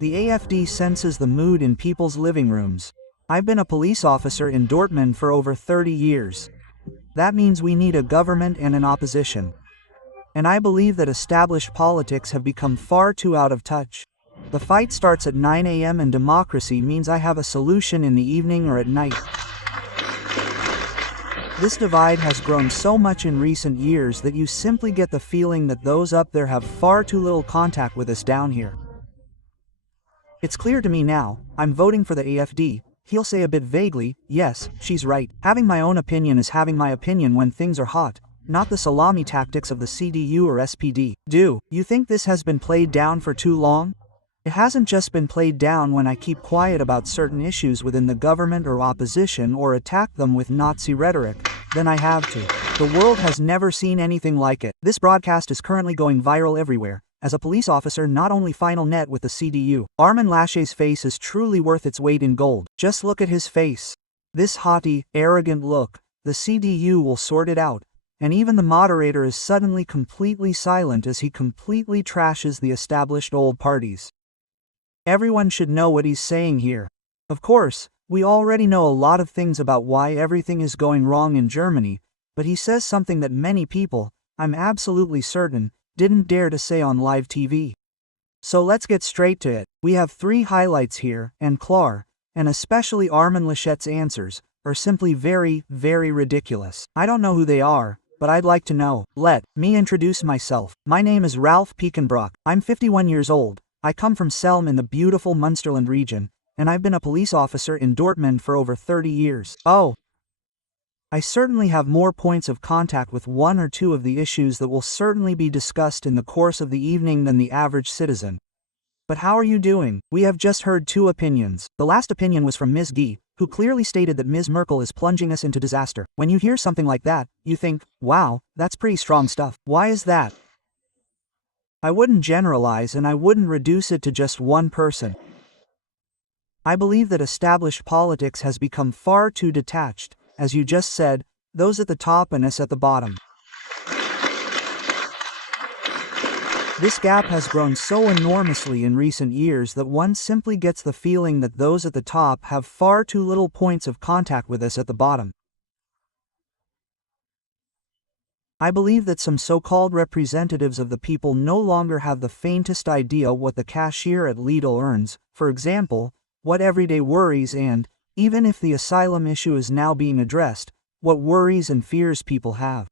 The AFD senses the mood in people's living rooms. I've been a police officer in Dortmund for over 30 years. That means we need a government and an opposition. And I believe that established politics have become far too out of touch. The fight starts at 9 a.m. and democracy means I have a solution in the evening or at night. This divide has grown so much in recent years that you simply get the feeling that those up there have far too little contact with us down here. It's clear to me now, I'm voting for the AFD. He'll say a bit vaguely, yes, she's right. Having my own opinion is having my opinion when things are hot, not the salami tactics of the CDU or SPD. Do you think this has been played down for too long? It hasn't just been played down when I keep quiet about certain issues within the government or opposition or attack them with Nazi rhetoric, then I have to. The world has never seen anything like it. This broadcast is currently going viral everywhere. As a police officer, not only final net with the CDU, Armin Laschet's face is truly worth its weight in gold. Just look at his face. This haughty, arrogant look. The CDU will sort it out. And even the moderator is suddenly completely silent as he completely trashes the established old parties. Everyone should know what he's saying here. Of course, we already know a lot of things about why everything is going wrong in Germany, but he says something that many people, I'm absolutely certain, didn't dare to say on live TV. So let's get straight to it. We have 3 highlights here, and Klar, and especially Armin Laschet's answers, are simply very, very ridiculous. I don't know who they are, but I'd like to know. Let me introduce myself. My name is Ralph Piekenbrock. I'm 51 years old. I come from Selm in the beautiful Münsterland region, and I've been a police officer in Dortmund for over 30 years. Oh, I certainly have more points of contact with 1 or 2 of the issues that will certainly be discussed in the course of the evening than the average citizen. But how are you doing? We have just heard 2 opinions. The last opinion was from Ms. Guy, who clearly stated that Ms. Merkel is plunging us into disaster. When you hear something like that, you think, wow, that's pretty strong stuff. Why is that? I wouldn't generalize and I wouldn't reduce it to just one person. I believe that established politics has become far too detached. As you just said, those at the top and us at the bottom. This gap has grown so enormously in recent years that one simply gets the feeling that those at the top have far too little points of contact with us at the bottom. I believe that some so-called representatives of the people no longer have the faintest idea what the cashier at Lidl earns, for example, what everyday worries and, even if the asylum issue is now being addressed, what worries and fears people have.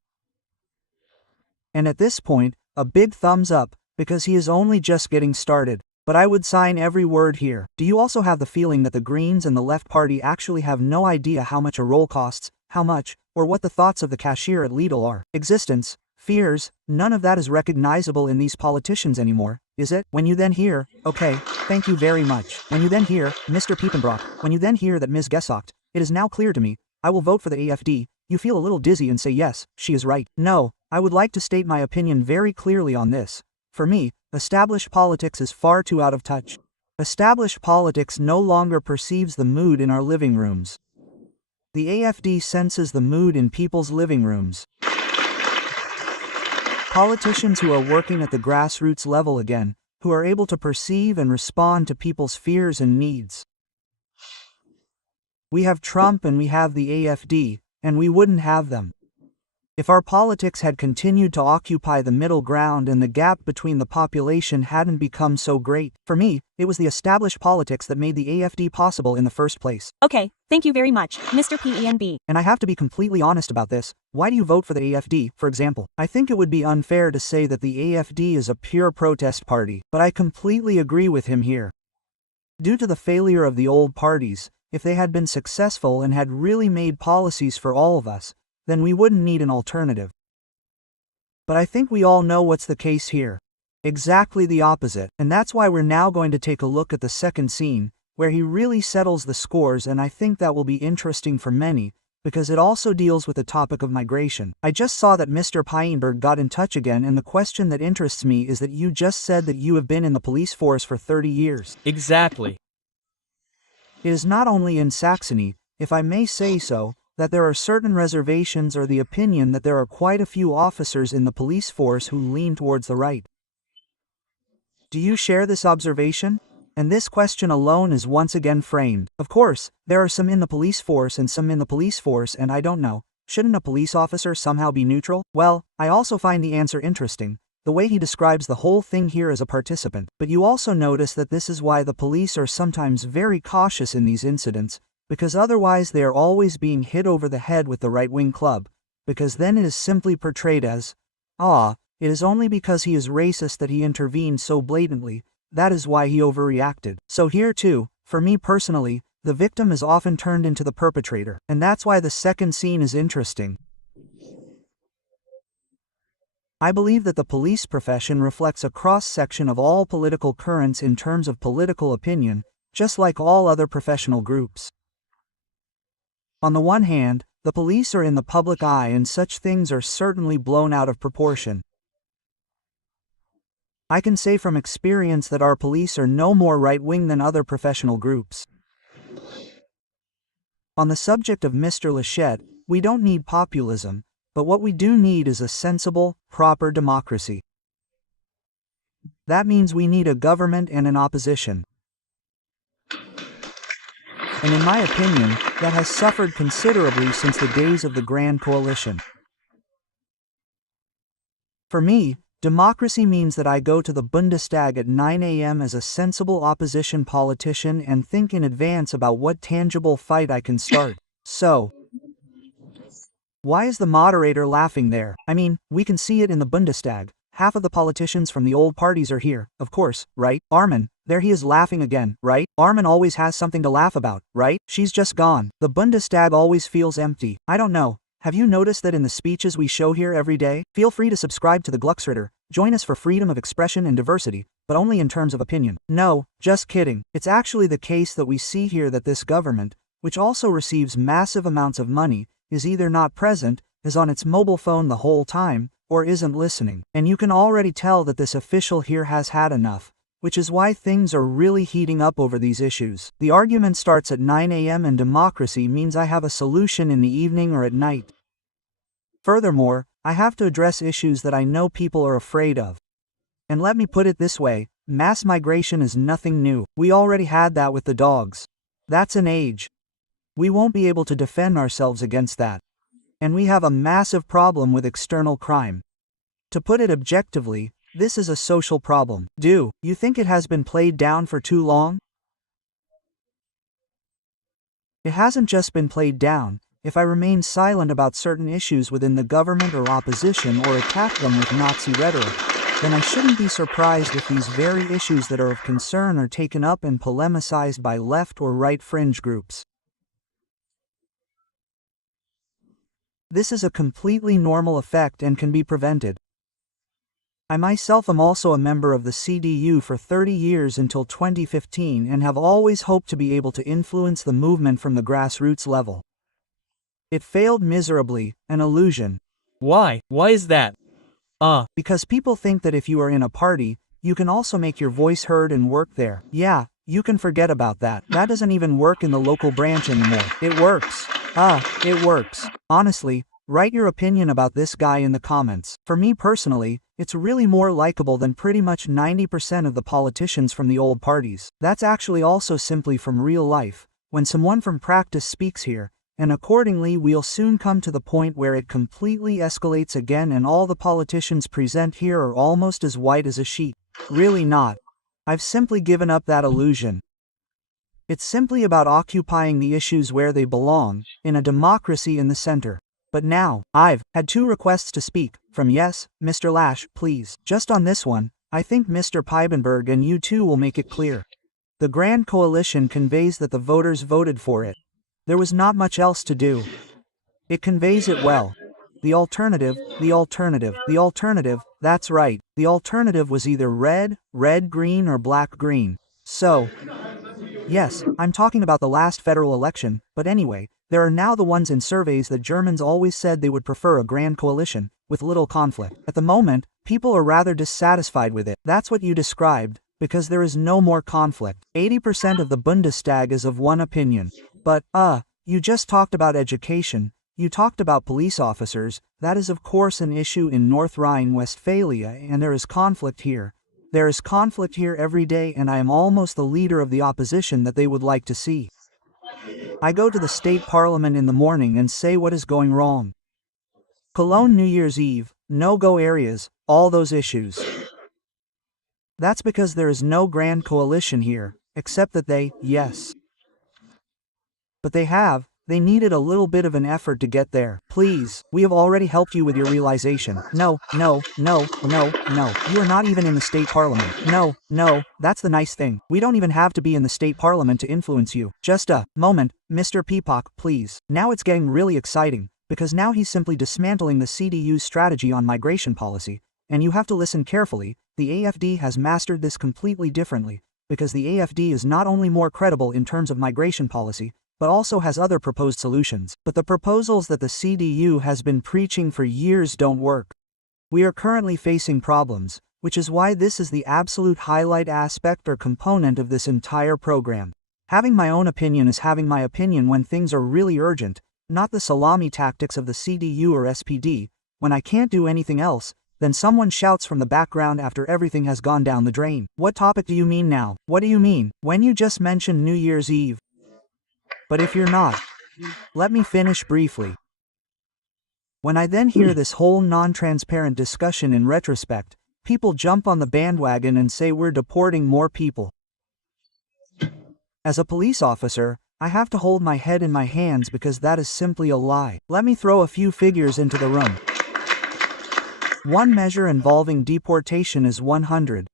And at this point, a big thumbs up, because he is only just getting started. But I would sign every word here. Do you also have the feeling that the Greens and the Left Party actually have no idea how much a roll costs, how much, or what the thoughts of the cashier at Lidl are? Existence, fears, none of that is recognizable in these politicians anymore, is it? When you then hear, okay, thank you very much. When you then hear, Mr. Piepenbrock, when you then hear that Ms. Gestoppt, it is now clear to me, I will vote for the AFD, you feel a little dizzy and say yes, she is right. No, I would like to state my opinion very clearly on this. For me, established politics is far too out of touch. Established politics no longer perceives the mood in our living rooms. The AFD senses the mood in people's living rooms. Politicians who are working at the grassroots level again, who are able to perceive and respond to people's fears and needs. We have Trump and we have the AFD, and we wouldn't have them if our politics had continued to occupy the middle ground and the gap between the population hadn't become so great. For me, it was the established politics that made the AFD possible in the first place. Okay, thank you very much, Mr. PENB. And I have to be completely honest about this. Why do you vote for the AFD, for example? I think it would be unfair to say that the AFD is a pure protest party, but I completely agree with him here. Due to the failure of the old parties, if they had been successful and had really made policies for all of us, then we wouldn't need an alternative. But I think we all know what's the case here. Exactly the opposite, and that's why we're now going to take a look at the second scene, where he really settles the scores, and I think that will be interesting for many, because it also deals with the topic of migration. I just saw that Mr. Piepenbrock got in touch again, and the question that interests me is that you just said that you have been in the police force for 30 years. Exactly. It is not only in Saxony, if I may say so, that there are certain reservations or the opinion that there are quite a few officers in the police force who lean towards the right. Do you share this observation? And this question alone is once again framed. Of course, there are some in the police force and some in the police force, and I don't know. Shouldn't a police officer somehow be neutral? Well, I also find the answer interesting, the way he describes the whole thing here as a participant. But you also notice that this is why the police are sometimes very cautious in these incidents, because otherwise they are always being hit over the head with the right-wing club, because then it is simply portrayed as, it is only because he is racist that he intervened so blatantly, that is why he overreacted. So here too, for me personally, the victim is often turned into the perpetrator, and that's why the second scene is interesting. I believe that the police profession reflects a cross-section of all political currents in terms of political opinion, just like all other professional groups. On the one hand, the police are in the public eye and such things are certainly blown out of proportion. I can say from experience that our police are no more right-wing than other professional groups. On the subject of Mr. Laschet, we don't need populism, but what we do need is a sensible, proper democracy. That means we need a government and an opposition. And in my opinion, that has suffered considerably since the days of the Grand Coalition. For me, democracy means that I go to the Bundestag at 9 a.m. as a sensible opposition politician and think in advance about what tangible fight I can start. So, why is the moderator laughing there? I mean, we can see it in the Bundestag. Half of the politicians from the old parties are here, of course, right? Armin, there he is laughing again, right? Armin always has something to laugh about, right? She's just gone. The Bundestag always feels empty. I don't know. Have you noticed that in the speeches we show here every day? Feel free to subscribe to the Glücksritter. Join us for freedom of expression and diversity, but only in terms of opinion. No, just kidding. It's actually the case that we see here that this government, which also receives massive amounts of money, is either not present, is on its mobile phone the whole time, or isn't listening. And you can already tell that this official here has had enough, which is why things are really heating up over these issues. The argument starts at 9 a.m. and democracy means I have a solution in the evening or at night. Furthermore, I have to address issues that I know people are afraid of. And let me put it this way, mass migration is nothing new. We already had that with the dogs. That's an age. We won't be able to defend ourselves against that. And we have a massive problem with external crime. To put it objectively, this is a social problem. Do you think it has been played down for too long? It hasn't just been played down. If I remain silent about certain issues within the government or opposition or attack them with Nazi rhetoric, then I shouldn't be surprised if these very issues that are of concern are taken up and polemicized by left or right fringe groups. This is a completely normal effect and can be prevented. I myself am also a member of the CDU for 30 years until 2015 and have always hoped to be able to influence the movement from the grassroots level. It failed miserably, an illusion. Why? Why is that? Because people think that if you are in a party, you can also make your voice heard and work there. Yeah, you can forget about that. That doesn't even work in the local branch anymore. It works. It works. Honestly, write your opinion about this guy in the comments. For me personally, it's really more likable than pretty much 90% of the politicians from the old parties. That's actually also simply from real life, when someone from practice speaks here, and accordingly we'll soon come to the point where it completely escalates again and all the politicians present here are almost as white as a sheet. Really not. I've simply given up that illusion. It's simply about occupying the issues where they belong, in a democracy in the center. But now, I've had 2 requests to speak, from yes, Mr. Lash, please. Just on this one, I think Mr. Peibenberg and you too will make it clear. The Grand Coalition conveys that the voters voted for it. There was not much else to do. It conveys it well. The alternative, that's right. The alternative was either red, green or black, green. So, yes, I'm talking about the last federal election, but anyway, there are now the ones in surveys that Germans always said they would prefer a grand coalition, with little conflict. At the moment, people are rather dissatisfied with it. That's what you described, because there is no more conflict. 80% of the Bundestag is of one opinion. But, you just talked about education, you talked about police officers, that is of course an issue in North Rhine-Westphalia and there is conflict here. There is conflict here every day, and I am almost the leader of the opposition that they would like to see. I go to the state parliament in the morning and say what is going wrong. Cologne New Year's Eve, no-go areas, all those issues. That's because there is no grand coalition here, except that yes. But they needed a little bit of an effort to get there. Please, we have already helped you with your realization. No, you are not even in the state parliament. No, that's the nice thing. We don't even have to be in the state parliament to influence you. Just a moment, Mr. Peacock, please. Now it's getting really exciting, because now he's simply dismantling the CDU's strategy on migration policy, and you have to listen carefully. The AFD has mastered this completely differently, because the AFD is not only more credible in terms of migration policy, but also has other proposed solutions. But the proposals that the CDU has been preaching for years don't work. We are currently facing problems, which is why this is the absolute highlight aspect or component of this entire program. Having my own opinion is having my opinion when things are really urgent, not the salami tactics of the CDU or SPD. When I can't do anything else, then someone shouts from the background after everything has gone down the drain. What topic do you mean now? What do you mean, when you just mentioned New Year's Eve? But if you're not, let me finish briefly. When I then hear this whole non-transparent discussion in retrospect, people jump on the bandwagon and say we're deporting more people. As a police officer, I have to hold my head in my hands because that is simply a lie. Let me throw a few figures into the room. One measure involving deportation is 100.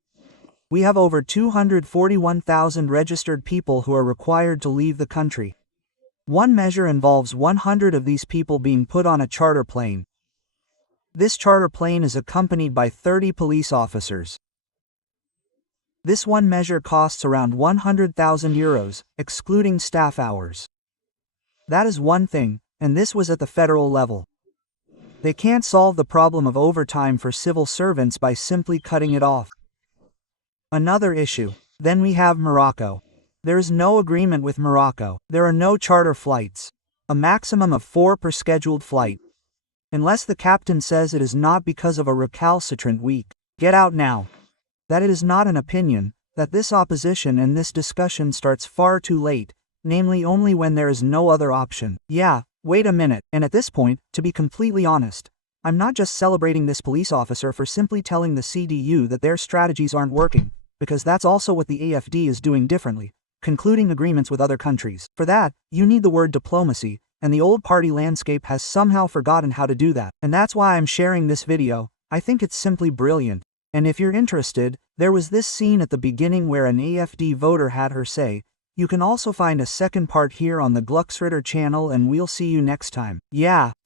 We have over 241,000 registered people who are required to leave the country. One measure involves 100 of these people being put on a charter plane. This charter plane is accompanied by 30 police officers. This one measure costs around 100,000 euros, excluding staff hours. That is one thing, and this was at the federal level. They can't solve the problem of overtime for civil servants by simply cutting it off. Another issue. Then we have Morocco. There is no agreement with Morocco. There are no charter flights. A maximum of 4 per scheduled flight. Unless the captain says it is not because of a recalcitrant week. Get out now. That it is not an opinion, that this opposition and this discussion starts far too late, namely only when there is no other option. Yeah, wait a minute, and at this point, to be completely honest, I'm not just celebrating this police officer for simply telling the CDU that their strategies aren't working, because that's also what the AFD is doing differently, concluding agreements with other countries. For that, you need the word diplomacy, and the old party landscape has somehow forgotten how to do that. And that's why I'm sharing this video. I think it's simply brilliant. And if you're interested, there was this scene at the beginning where an AFD voter had her say. You can also find a second part here on the Glücksritter channel, and we'll see you next time. Yeah.